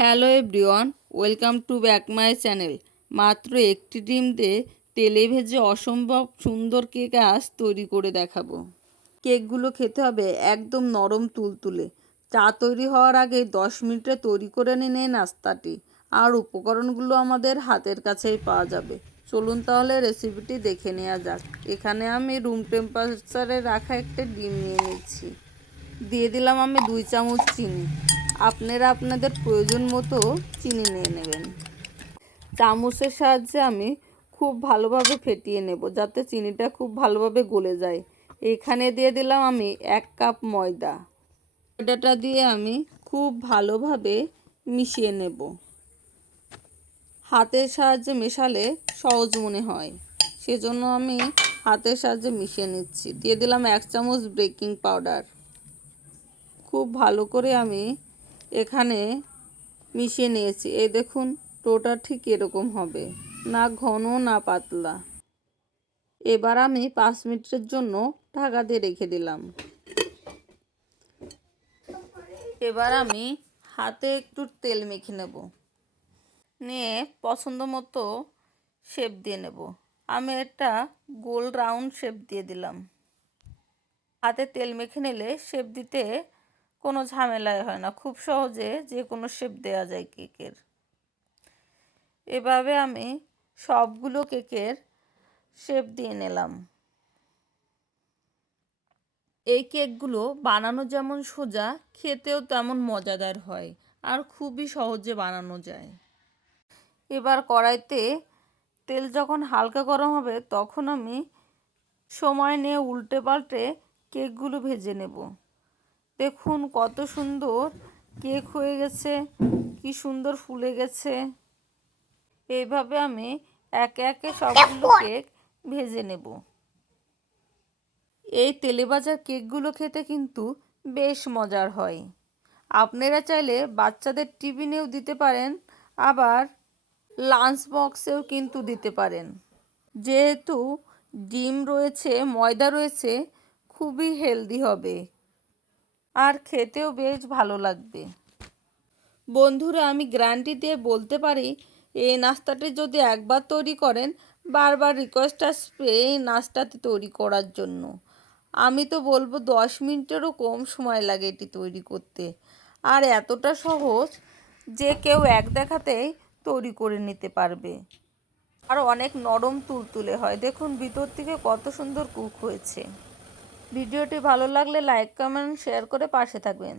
Hello everyone, welcome to back my channel. মাত্র একটি ডিম দিয়ে তেলে ভেজে অসম্ভব সুন্দর কেক আজ তৈরি করে দেখাবো। কেকগুলো খেতে হবে একদম নরম তুলতুলে। চা তৈরি হওয়ার আগে 10 মিনিটে তৈরি করে নিন এই নাস্তাটি। আর উপকরণগুলো আমাদের হাতের কাছেই পাওয়া যাবে। চলুন তাহলে রেসিপিটি দেখে নেওয়া যাক। এখানে আমি রুম টেম্পারেচারে রাখা একটা ডিম নিয়ে নিচ্ছি। দিয়ে দিলাম আমি 2 চামচ চিনি। আপনারা আপনাদের প্রয়োজন মতো চিনি নিয়ে নেবেন। চামচের সাহায্যে আমি খুব ভালোভাবে ফেটিয়ে নেব যাতে চিনিটা খুব ভালোভাবে গলে যায়। এখানে দিয়ে দিলাম আমি 1 কাপ ময়দা। ময়দাটা দিয়ে আমি খুব ভালোভাবে মিশিয়ে নেব। হাতের সাহায্যে মেশালে সহজ মনে হয়, সেজন্য আমি হাতের সাহায্যে মিশিয়ে নিচ্ছি। দিয়ে দিলাম 1 চামচ বেকিং পাউডার। খুব ভালো করে আমি এখানে মিশিয়ে নিয়েছি। এই দেখুন, ডোটা ঠিক এরকম হবে, না ঘন না পাতলা। এবার আমি 5 মিনিটের জন্য ঢাকা দিয়ে রেখে দিলাম। এবার আমি হাতে একটু তেল মেখে নেব, নিয়ে পছন্দ মতো শেপ দিয়ে নেব। আমি একটা গোল রাউন্ড শেপ দিয়ে দিলাম। হাতে তেল মেখে নিলে শেপ দিতে কোনো ঝামেলাই হয় না, খুব সহজে যে কোনো শেপ দেওয়া যায় কেকের। এভাবে আমি সবগুলো কেকের শেপ দিয়ে নিলাম। এই কেকগুলো বানানো যেমন সোজা, খেতেও তেমন মজাদার হয় আর খুবই সহজে বানানো যায়। এবার কড়াইতে তেল যখন হালকা গরম হবে তখন আমি সময় নিয়ে উল্টে পাল্টে কেকগুলো ভেজে নেব। দেখুন কত সুন্দর কেক হয়ে গেছে, কি সুন্দর ফুলে গেছে। এইভাবে আমি একে একে সবগুলো কেক ভেজে নেব। এই তেলে ভাজা কেকগুলো খেতে কিন্তু বেশ মজার হয়। আপনারা চাইলে বাচ্চাদের টিফিনেও দিতে পারেন, আবার লাঞ্চ বক্সেও কিন্তু দিতে পারেন। যেহেতু ডিম রয়েছে, ময়দা রয়েছে, খুবই হেলদি হবে আর খেতেও বেশ ভালো লাগবে। বন্ধুরা, আমি গ্যারান্টি দিয়ে বলতে পারি, এই নাস্তাটি যদি একবার তৈরি করেন বারবার রিকোয়েস্ট আসবে এই নাস্তাটি তৈরি করার জন্য। আমি তো বলবো 10 মিনিটেরও কম সময় লাগে এটি তৈরি করতে, আর এতটা সহজ যে কেউ এক দেখাতেই তৈরি করে নিতে পারবে। আর অনেক নরম তুলতুলে হয়। দেখুন ভিতর থেকে কত সুন্দর কুক হয়েছে। ভিডিওটি ভালো লাগলে লাইক কমেন্ট শেয়ার করে পাশে থাকবেন।